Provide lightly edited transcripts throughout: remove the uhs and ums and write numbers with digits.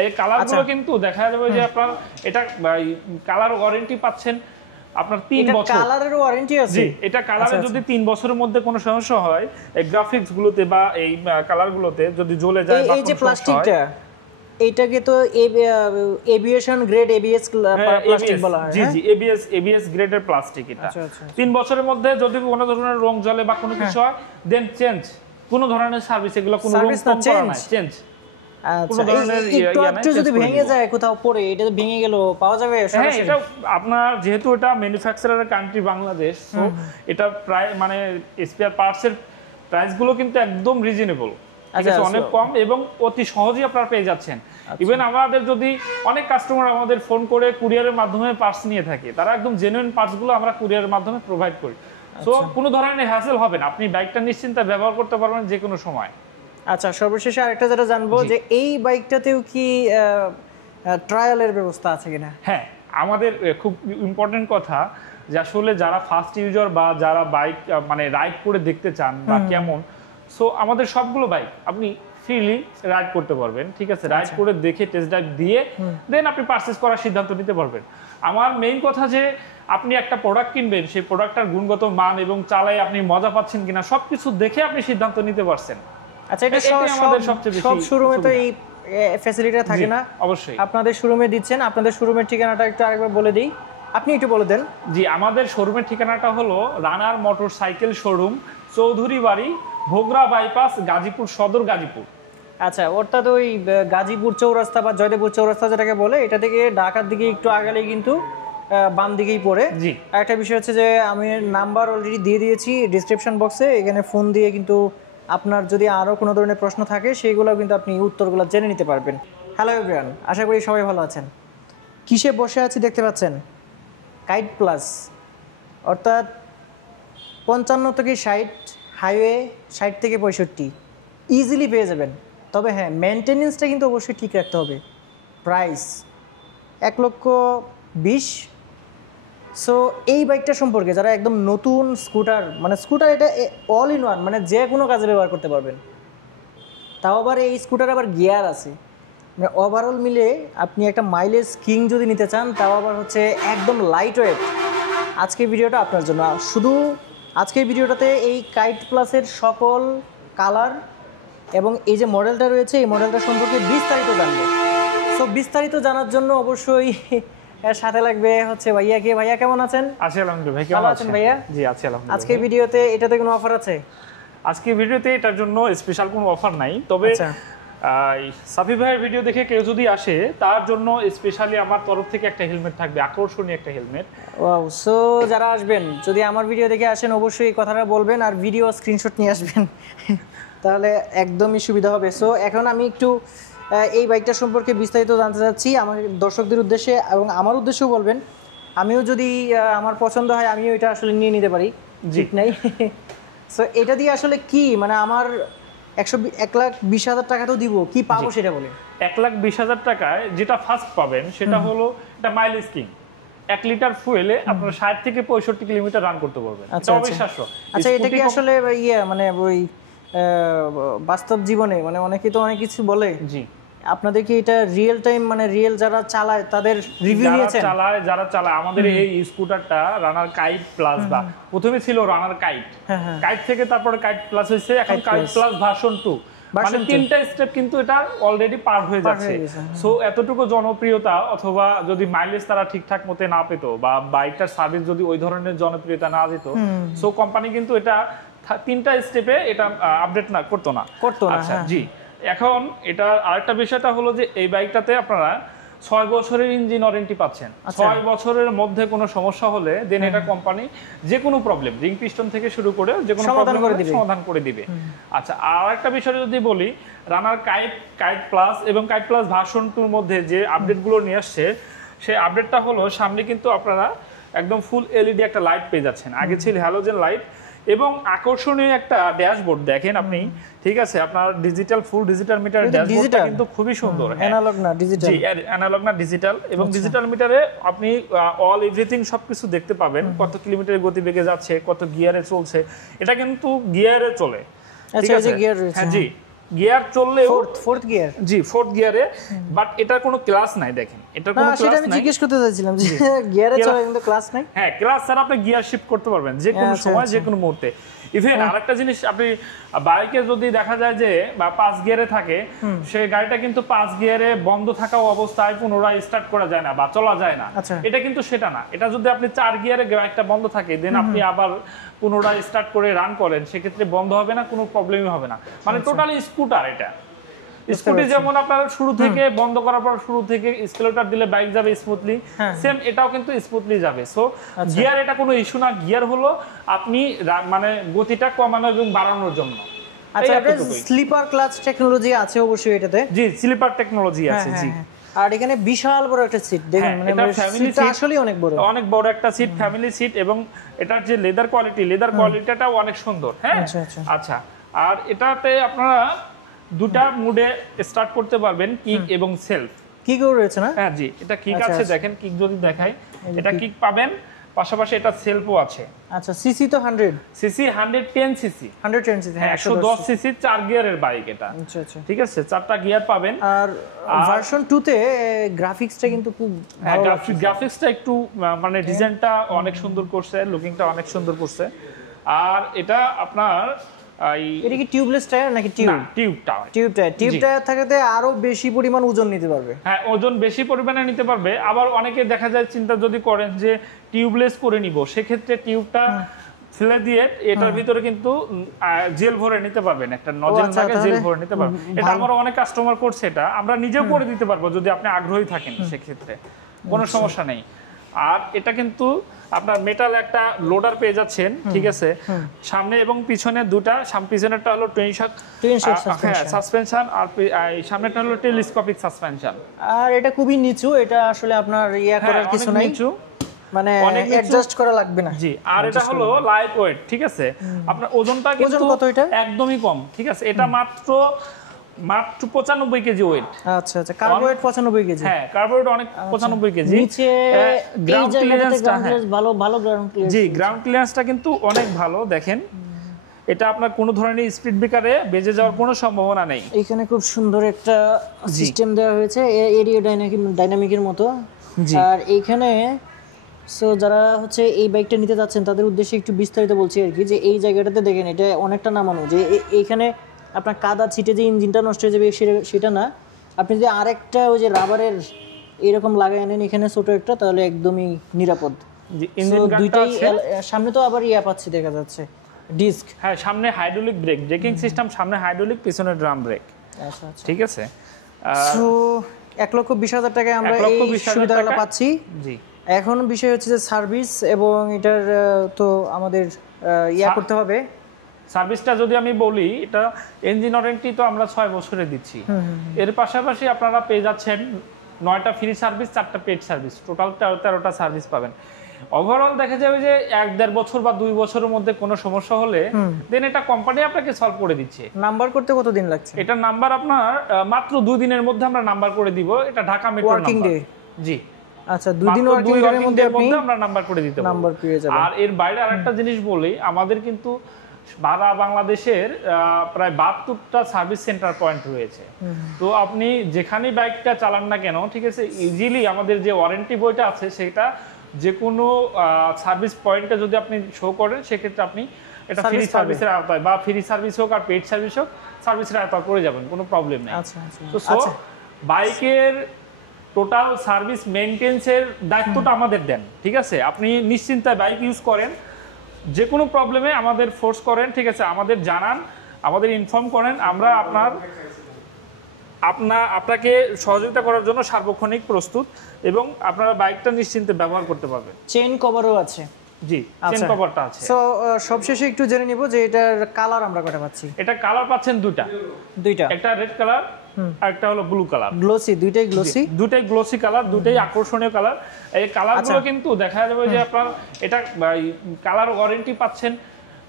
এই কালারগুলো কিন্তু দেখা যাবে যে আপনার এটা কালার ওয়ারেন্টি পাচ্ছেন আপনার 3 বছর। কালারের ওয়ারেন্টি আছে? জি, এটা কালারে যদি 3 বছরের মধ্যে কোনো সমস্যা হয়, এই গ্রাফিক্স গুলোতে বা এই কালার গুলোতে যদি জ্বলে যায় বা এই যে প্লাস্টিকটা, এইটাকে তো এভিয়েশন গ্রেড এবিএস প্লাস্টিক বলা হয়। জি জি, এবিএস গ্রেডের প্লাস্টিক এটা। 3 বছরের মধ্যে যদি কোনো ধরনের রং জ্বলে বা কোনো কিছু হয় দেন চেঞ্জ, কোনো ধরনের সার্ভিস, এগুলো কোনো রং কম করা নাই, চেঞ্জ। আচ্ছা, একটু যদি ভেঙে যায় কোথাও পড়ে, এটা ভেঙে গেল পাওয়া যাবে? হ্যাঁ, এটা আপনার যেহেতু এটা ম্যানুফ্যাকচারারের কান্ট্রি বাংলাদেশ, তো এটা প্রায় মানে স্পেয়ার পার্টস এর প্রাইস গুলো কিন্তু একদম রিজনেবল, ঠিক আছে, অনেক কম এবং অতি সহজেই আপনারা পেয়ে যাচ্ছেন। ইভেন আমাদের যদি অনেক কাস্টমার আমাদের ফোন করে কুরিয়ারের মাধ্যমে পার্টস নিয়ে থাকে, তারা একদম জেনুইন পার্টস গুলো আমরা কুরিয়ারের মাধ্যমে প্রোভাইড করি। সো কোনো ধরনের হ্যাসেল হবে না, আপনি বাইকটা নিশ্চিন্তে ব্যবহার করতে পারবেন যে কোনো সময়। আচ্ছা, সর্বশেষে আরেকটা যেটা জানবো যে এই বাইকটাতেও কি ট্রায়ালের ব্যবস্থা আছে কিনা? হ্যাঁ, আমাদের খুব ইম্পর্টেন্ট কথা যে আসলে যারা ফার্স্ট ইউজার বা যারা বাইক মানে রাইড করে দেখতে চান বা কেমন, সো আমাদের সবগুলো বাইক আপনি ফ্রিলি রাইড করতে পারবেন, ঠিক আছে, রাইড করে দেখে টেস্ট ড্রাইভ দিয়ে দেন আপনি পারচেজ করার সিদ্ধান্ত নিতে পারবেন। আমার মেইন কথা যে আপনি একটা প্রোডাক্ট কিনবেন, সেই প্রোডাক্টটার গুণগত মান এবং চালায় আপনি মজা পাচ্ছেন কিনা সবকিছু দেখে আপনি সিদ্ধান্ত নিতে পারছেন। আচ্ছা, এটা আমাদের সবচেয়ে বেশি, সব শোরুমে তো এই ফ্যাসিলিটিটা থাকে না? অবশ্যই আপনাদের শোরুমে দিচ্ছেন। আপনাদের শোরুমের ঠিকানাটা একটু আরেকবার বলে দিই, আপনি একটু বলে দেন। জি, আমাদের শোরুমের ঠিকানাটা হলো রানার মোটরসাইকেল শোরুম, চৌধুরী বাড়ি, ভোগড়া বাইপাস, গাজীপুর সদর, গাজীপুর। আচ্ছা, অর্থাৎ ওই গাজীপুর চৌরাস্তা বা জয়দেবপুর চৌরাস্তা যেটাকে বলে, এটা থেকে ঢাকার দিকে একটু আগালেই কিন্তু বাম দিকেই পড়ে। জি, একটা বিষয় হচ্ছে যে আমি নাম্বার অলরেডি দিয়ে দিয়েছি ডিসক্রিপশন বক্সে, এখানে ফোন দিয়ে কিন্তু আপনার যদি আরও কোনো ধরনের প্রশ্ন থাকে সেইগুলো কিন্তু আপনি উত্তরগুলো জেনে নিতে পারবেন। হ্যালো এভরিওয়ান, আশা করি সবাই ভালো আছেন। কিসে বসে আছি দেখতে পাচ্ছেন? কাইট প্লাস, অর্থাৎ 55 থেকে 60, হাইওয়ে 60 থেকে 65 ইজিলি পেয়ে যাবেন। তবে হ্যাঁ, মেনটেনেন্সটা কিন্তু অবশ্যই ঠিক রাখতে হবে। প্রাইস 1,20,000। সো এই বাইকটা সম্পর্কে যারা একদম নতুন স্কুটার, মানে স্কুটার এটা অল ইন ওয়ান, মানে যে কোনো কাজে ব্যবহার করতে পারবেন। তাও আবার এই স্কুটার আবার গিয়ার আছে, মানে ওভারঅল মিলে আপনি একটা মাইলেজ কিং যদি নিতে চান, তাও আবার হচ্ছে একদম লাইট ওয়েট, আজকের ভিডিওটা আপনার জন্য। শুধু আজকের ভিডিওটাতে এই কাইট প্লাসের সকল কালার এবং এই যে মডেলটা রয়েছে, এই মডেলটা সম্পর্কে বিস্তারিত জানবো। সো বিস্তারিত জানার জন্য অবশ্যই সাথে লাগবে হচ্ছে ভাইয়াকে। ভাইয়া কেমন আছেন? আছি আলহামদুলিল্লাহ। ভাই কেমন আছেন? ভাইয়া জি আছি আলহামদুলিল্লাহ। আজকের ভিডিওতে এটাতে কোনো অফার আছে? আজকের ভিডিওতে এটার জন্য স্পেশাল কোনো অফার নাই, তবে সাফি ভাইয়ের ভিডিও দেখে কেউ যদি আসে তার জন্য স্পেশালি আমার তরফ থেকে একটা হেলমেট থাকবে, আকর্ষণীয় একটা হেলমেট। ওয়াও, সো যারা আসবেন যদি আমার ভিডিও দেখে আসেন অবশ্যই এই কথাটা বলবেন আর ভিডিও স্ক্রিনশট নিয়ে আসবেন, তাহলে একদমই সুবিধা হবে। সো এখন আমি একটু এই বাইকটা সম্পর্কে বিস্তারিত জানতে চাচ্ছি আমার দর্শকদের উদ্দেশ্যে, এবং আমার উদ্দেশ্যেও বলবেন। আমিও যদি আমার পছন্দ হয় আমিও এটা আসলে নিয়ে নিতে পারি, ঠিক নাই? সো এটা দিয়ে আসলে কি, মানে আমার 1,20,000 টাকা তো দিব, কি পাবো সেটা বলেন। 1,20,000 টাকায় যেটা ফার্স্ট পাবেন সেটা হলো এটা মাইলেজ কিং। 1 লিটার ফুয়েলে আপনারা 60 থেকে 65 কিলোমিটার রান করতে পারবেন। এটা অবিশ্বাস্য। আচ্ছা, এটা কি আসলে মানে ওই বাস্তব জীবনে, মানে অনেকে তো অনেক কিছু বলে, জি, আপনাদের কি এটা রিয়েল টাইম, মানে রিয়েল যারা চালায় তাদের রিভিউ নিয়েছেন? যারা চালায় আমাদের এই স্কুটারটা রানার কাইট প্লাস, বা প্রথমে ছিল রানার কাইট, কাইট থেকে তারপরে কাইট প্লাস হয়েছে, এখন কাইট প্লাস ভার্সন 2, মানে 3টা স্টেপ কিন্তু এটা অলরেডি পার হয়ে যাচ্ছে। সো এতটুকু জনপ্রিয়তা, অথবা যদি মাইলেজ তারা ঠিকঠাক মতে না পেত বা বাইকটার সার্ভিস যদি ওই ধরনের জনপ্রিয়তা না দিত, সো কোম্পানি কিন্তু এটা 3টা স্টেপে এটা আপডেট না করতো না। আচ্ছা, জি, এখন এটা আরেকটা বিষয়টা হলো যে এই বাইকটাতে আপনারা 6 বছরের ইঞ্জিন ওয়ারেন্টি পাচ্ছেন। 6 বছরের মধ্যে কোনো সমস্যা হলে দেন এটা কোম্পানি যে কোনো প্রবলেম, রিং পিস্টন থেকে শুরু করে যে কোনো প্রবলেম সমাধান করে দিবে। আচ্ছা, আর একটা বিষয় যদি বলি, রানার কাইট প্লাস এবং কাইট প্লাস ভার্সন 2 এর মধ্যে যে আপডেটগুলো নিয়ে আসছে, সেই আপডেটটা হলো সামনে কিন্তু আপনারা একদম ফুল এলইডি একটা লাইট পেয়ে যাচ্ছেন। আগে ছিল হ্যালোজেন লাইট, এবং আকর্ষণীয় একটা ড্যাশবোর্ড দেখেন আপনি, ঠিক আছে, আপনার ডিজিটাল ফুল ডিজিটাল মিটার ড্যাশবোর্ডটা কিন্তু খুবই সুন্দর। অ্যানালগ না ডিজিটাল? জি, অ্যানালগ না ডিজিটাল, এবং ডিজিটাল মিটারে আপনি অল এভরিথিং সবকিছু দেখতে পাবেন, কত কিলোমিটার গতিবেগে যাচ্ছে, কত গিয়ারে চলছে। এটা কিন্তু গিয়ারে চলে, ঠিক আছে? গিয়ার রয়েছে। হ্যাঁ, জি, গিয়ার চললেও ফোর্থ গিয়ার, জি ফোর্থ গিয়ারে, বাট এটার কোনো ক্লাস নাই, দেখেন এটার কোনো সেটা ক্লাস আমি নাই। জিজ্ঞেস করতে চাইছিলাম যে গিয়ারে চলে কিন্তু ক্লাস নাই। হ্যাঁ, ক্লাস ছাড়া আপনি গিয়ার শিফট করতে পারবেন যে কোনো সময়, যে কোনো মুহূর্তে। ইভেন আরেকটা জিনিস, আপনি বাইকে যদি দেখা যায় যে বা 5 গিয়ারে থাকে, সেই গাড়িটা কিন্তু 5 গিয়ারে বন্ধ থাকা অবস্থায় পুনরায় স্টার্ট করা যায় না বা চলা যায় না। এটা কিন্তু সেটা না। এটা যদি আপনি 4 গিয়ারে গাড়িটা বন্ধ থাকে, দেন আপনি আবার পুনরায় স্টার্ট করে রান করেন, সেক্ষেত্রে বন্ধ হবে না, কোনো প্রবলেমই হবে না। মানে টোটালি স্কুটার এটা। স্কুটি যেমন আপনার শুরু থেকে বন্ধ করার পর শুরু থেকে স্কেলেটর দিলে বাইক যাবে স্মুথলি, সেম এটাও কিন্তু স্মুথলি যাবে। সো গিয়ার এটা কোনো ইস্যু না। গিয়ার হলো আপনি মানে গতিটা কমানো এবং বাড়ানোর জন্য। আচ্ছা, স্লিপার ক্লাচ টেকনোলজি আছে অবশ্যই এটাতে? জি, স্লিপার টেকনোলজি আছে। জি, আর এখানে বিশাল বড় একটা সিট দেখেন, মানে সিটটা আসলে অনেক বড়, অনেক বড় একটা সিট, ফ্যামিলি সিট, এবং এটার যে লেদার কোয়ালিটিটাও অনেক সুন্দর। হ্যাঁ, আচ্ছা। আর এটাতে আপনারা দুটা মুডে স্টার্ট করতে পারবেন, কিক এবং সেলফ। কিকও রয়েছে না? হ্যাঁ জি, এটা কিক আছে, দেখেন কিক যদি দেখাই, এটা কিক পাবেন, পাশাপাশি এটা সেলফও আছে। আচ্ছা, সিসি তো 100 সিসি 110 সিসি, 110 সিসি, হ্যাঁ 110 সিসি 4 গিয়ারের বাইক এটা। আচ্ছা আচ্ছা, ঠিক আছে, 4টা গিয়ার পাবেন। আর ভার্সন 2 তে গ্রাফিক্সটা কিন্তু খুব ভালো, গ্রাফিক্সটা একটু মানে ডিজাইনটা অনেক সুন্দর করছে, লুকিংটা অনেক সুন্দর করছে। আর এটা আপনার এটা কি টিউবলেস টায়ার নাকি টিউব টায়ার থাকাতে আরো বেশি পরিমাণ ওজন নিতে পারবে? হ্যাঁ, ওজন বেশি পরিমাণে নিতে পারবে। আবার অনেকে দেখা যায় চিন্তা যদি করেন যে টিউবলেস করে নিব, সেক্ষেত্রে টিউবটা ফেলে দিয়ে এটার ভিতরে কিন্তু জেল ভরে নিতে পারবেন, একটা নজেল থাকে, জেল ভরে নিতে পারবেন। এটা আমরা অনেক কাস্টমার করছে, এটা আমরা নিজেও করে দিতে পারবো যদি আপনি আগ্রহী থাকেন, সেক্ষেত্রে কোনো সমস্যা নেই। আর এটা কিন্তু আপনার মেটাল একটা লোডার পেয়ে যাচ্ছেন, ঠিক আছে, সামনে এবং পিছনে দুটা, পিছনেরটা হলো টুইন শক সাসপেনশন, আর সামনেটা হলো টেলিস্কোপিক সাসপেনশন। আর এটা খুবই নিচু, এটা আসলে আপনার করার কিছু নাই, মানে অ্যাডজাস্ট করা লাগবে না। জি, আর এটা হলো লাইট ওয়েট, ঠিক আছে। আপনার ওজনটা কিন্তু একদমই কম, ঠিক আছে। এটা মাত্র 95 কেজি ওয়েট। আচ্ছা আচ্ছা, কার্বোয়েট 95 কেজি। হ্যাঁ, কার্বোয়েট অনেক 95 কেজি। নিচে গ্রাউন্ড ক্লিয়ারেন্সটা ভালো গ্রাউন্ড ক্লিয়ারেন্স। জি, গ্রাউন্ড ক্লিয়ারেন্সটা কিন্তু অনেক ভালো, দেখেন। এটা আপনার কোনো ধরনের স্পিড ব্রেকারে বেজে যাওয়ার কোনো সম্ভাবনা নেই। এখানে খুব সুন্দর একটা সিস্টেম দেওয়া হয়েছে, এরিয়া ডাইনামিকের মতো। আর এইখানে সো যারা হচ্ছে এই বাইকটা নিতে যাচ্ছেন তাদের উদ্দেশ্যে একটু বিস্তারিত বলছি আর কি, যে এই জায়গাটাতে দেখেন এটা অনেকটা নামানো, যে এইখানে আপনার কাদা ছিটে যে ইঞ্জিনটা নষ্ট হয়ে যাবে সেটা না, আপনি যদি আরেকটা ওই যে রাবারের এরকম লাগাই নেন এখানে ছোট একটা, তাহলে একদমই নিরাপদ। দুইটাই সামনে তো আবার পাচ্ছি, দেখা যাচ্ছে ডিস্ক। হ্যাঁ, সামনে হাইড্রোলিক ব্রেকিং সিস্টেম, সামনে হাইড্রোলিক, পিছনে ড্রাম ব্রেক। আচ্ছা আচ্ছা, ঠিক আছে। সো 1,20,000 টাকায় আমরা এই সুবিধাগুলো পাচ্ছি। জি, এখন বিষয় হচ্ছে যে সার্ভিস, এবং এটার তো আমাদের করতে হবে। সার্ভিসটা যদি আমি বলি, এটা ইঞ্জিন ওয়ারেন্টি তো আমরা 6 বছরে দিচ্ছি। এর পাশাপাশি আপনারা পেয়ে যাচ্ছেন 9টা ফ্রি সার্ভিস, 4টা পেড সার্ভিস, টোটাল 13টা সার্ভিস পাবেন। ওভারঅল দেখা যাবে যে 1-1.5 বছর বা 2 বছরের মধ্যে কোনো সমস্যা হলে দেন এটা কোম্পানি আপনাকে সলভ করে দিচ্ছে। নাম্বার করতে কতদিন লাগছে? এটা নাম্বার আপনার মাত্র 2 দিনের মধ্যে আমরা নাম্বার করে দিব। এটা ঢাকা মেট্রো নাম্বার। জি, আচ্ছা, 2 দিন ওয়ার্কিং ডের মধ্যে আমরা নাম্বার করে দিতে পারবো, নাম্বার পেয়ে যাবেন। আর এর বাইরে আরেকটা জিনিস বলি, আমাদের কিন্তু সারা বাংলাদেশের প্রায় 72টা সার্ভিস সেন্টার পয়েন্ট রয়েছে। তো আপনি যেখানেই বাইকটা চালান না কেন, ঠিক আছে, ইজিলি আমাদের যে ওয়ারেন্টি বইটা আছে সেটা যে কোনো সার্ভিস পয়েন্টে যদি আপনি শো করেন, সেক্ষেত্রে আপনি এটা ফ্রি সার্ভিসের আওতায়, বা ফ্রি সার্ভিস হোক আর পেড সার্ভিস হোক, সার্ভিসের আওতায় করে যাবেন, কোনো প্রবলেম নেই। আচ্ছা তো বাইকের টোটাল সার্ভিস মেইনটেন্সের দায়িত্বটা আমাদের দেন, ঠিক আছে। আপনি নিশ্চিন্তায় বাইক ইউজ করেন, যে কোনো প্রবলেমে আমাদের ফোর্স করেন, ঠিক আছে, আমাদের জানান, আমাদের ইনফর্ম করেন, আমরা আপনাকে সহযোগিতা করার জন্য সার্বক্ষণিক প্রস্তুত, এবং আপনারা বাইকটা নিশ্চিন্তে ব্যবহার করতে পারবেন। চেইন কভারও আছে? জি, চেইন কভারটা আছে। সো সবশেষে একটু জেনে নিব যে এটার কালার আমরা কয়টা পাচ্ছি? এটা কালার পাচ্ছেন দুইটা, একটা রেড কালার আর একটা হলো ব্লু কালার। গ্লোসি, দুইটাই গ্লোসি কালার, দুইটাই আকর্ষণীয় কালার। এই কালারগুলো কিন্তু দেখা যাবে যে আপনার এটা কালার ওয়ারেন্টি পাচ্ছেন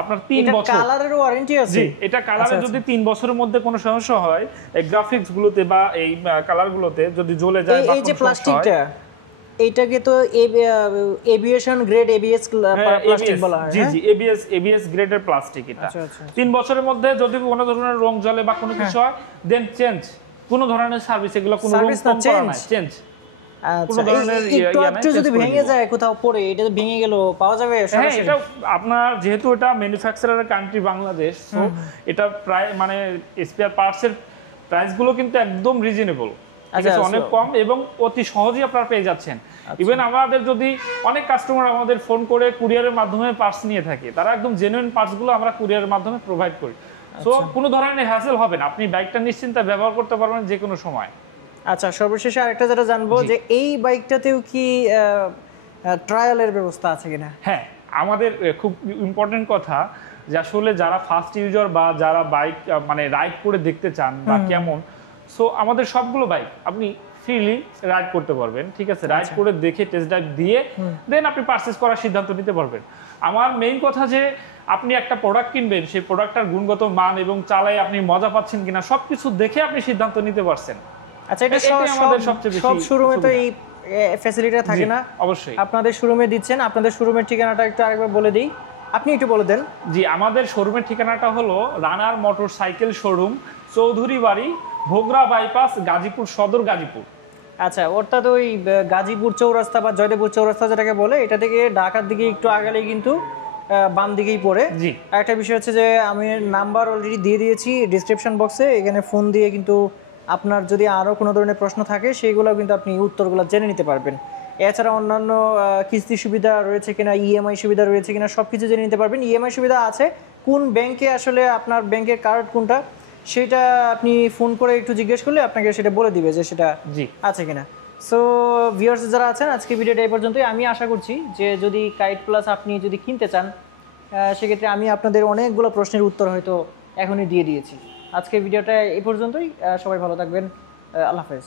আপনার 3 বছর। কালারের ওয়ারেন্টি আছে? জি, এটা কালারে যদি 3 বছরের মধ্যে কোনো সমস্যা হয়, এই গ্রাফিক্স গুলোতে বা এই কালার গুলোতে যদি জ্বলে যায় বা এই যে প্লাস্টিকটা, এইটাকে তো এভিয়েশন গ্রেড এবিএস প্লাস্টিক বলা হয়। জি জি, এবিএস গ্রেডের প্লাস্টিক এটা। আচ্ছা আচ্ছা 3 বছরের মধ্যে যদি কোনো ধরনের রং জ্বলে বা কোনো কিছু হয় দেন চেঞ্জ, কোনো ধরনের সার্ভিস, এগুলো কোনো রং কম করা নাই, চেঞ্জ। আচ্ছা একটু যদি ভেঙে যায় কোথাও পড়ে, এটা ভেঙে গেল পাওয়া যাবে হ্যাঁ, সরাসরি? এটা আপনার যেহেতু এটা ম্যানুফ্যাকচারারের কান্ট্রি বাংলাদেশ, সো এটা প্রায় মানে স্পেয়ার পার্টসের প্রাইসগুলো কিন্তু একদম রিজনেবল, ঠিক আছে, অনেক কম এবং অতি সহজেই আপনারা পেয়ে যাচ্ছেন। ইভেন আমাদের যদি অনেক কাস্টমার আমাদের ফোন করে কুরিয়ারের মাধ্যমে পার্টস নিয়ে থাকে, তারা একদম জেনুইন পার্টসগুলো আমরা কুরিয়ারের মাধ্যমে প্রোভাইড করি। সো কোনো ধরনের হ্যাসেল হবে না, আপনি বাইকটা নিশ্চিন্তে ব্যবহার করতে পারবেন যে কোনো সময়। আচ্ছা, সর্বশেষে আরেকটা যেটা জানবো যে এই বাইকটাতেও কি ট্রায়ালের ব্যবস্থা আছে কিনা? হ্যাঁ, আমাদের খুব ইম্পর্টেন্ট কথা যে আসলে যারা ফার্স্ট ইউজার বা যারা বাইক মানে রাইড করে দেখতে চান বা কেমন, সো আমাদের সবগুলো বাইক আপনি ফ্রিলি রাইড করতে পারবেন, ঠিক আছে, রাইড করে দেখে টেস্ট ড্রাইভ দিয়ে দেন আপনি পারচেজ করার সিদ্ধান্ত নিতে পারবেন। আমার মেইন কথা যে আপনি একটা প্রোডাক্ট কিনবেন, সেই প্রোডাক্টটার গুণগত মান এবং চালায় আপনি মজা পাচ্ছেন কিনা সবকিছু দেখে আপনি সিদ্ধান্ত নিতে পারছেন। আচ্ছা, এটা আমাদের সবচেয়ে বেশি সব শোরুমে তো এই ফ্যাসিলিটিটা থাকে না? অবশ্যই আপনাদের শোরুমে দিচ্ছেন। আপনাদের শোরুমের ঠিকানাটা একটু আরেকবার বলে দিই, আপনি একটু বলে দেন। জি, আমাদের শোরুমের ঠিকানাটা হলো রানার মোটরসাইকেল শোরুম, চৌধুরী বাড়ি, ভোগড়া বাইপাস, গাজীপুর সদর, গাজীপুর। আচ্ছা, অর্থাৎ ওই গাজীপুর চৌরাস্তা বা জয়দেবপুর চৌরাস্তা যেটাকে বলে, এটা থেকে ঢাকার দিকে একটু আগালেই কিন্তু বাম দিকেই পড়ে। জি, একটা বিষয় হচ্ছে যে আমি নাম্বার অলরেডি দিয়ে দিয়েছি ডিসক্রিপশন বক্সে, এখানে ফোন দিয়ে কিন্তু আপনার যদি আরও কোনো ধরনের প্রশ্ন থাকে সেইগুলো কিন্তু আপনি উত্তরগুলো জেনে নিতে পারবেন। এছাড়া অন্যান্য কিস্তি সুবিধা রয়েছে কিনা, ইএমআই সুবিধা রয়েছে কিনা সব কিছু জেনে নিতে পারবেন। ইএমআই সুবিধা আছে, কোন ব্যাংকে আসলে আপনার ব্যাংকের কার্ড কোনটা সেটা আপনি ফোন করে একটু জিজ্ঞেস করলে আপনাকে সেটা বলে দিবে যে সেটা জি আছে কিনা। সো ভিউয়ার্স যারা আছেন, আজকে ভিডিওটা এই পর্যন্তই। আমি আশা করছি যে যদি কাইট প্লাস আপনি যদি কিনতে চান, সেক্ষেত্রে আমি আপনাদের অনেকগুলো প্রশ্নের উত্তর হয়তো এখনই দিয়ে দিয়েছি। আজকে ভিডিওটা এই পর্যন্তই। সবাই ভালো থাকবেন, আল্লাহ হাফেজ।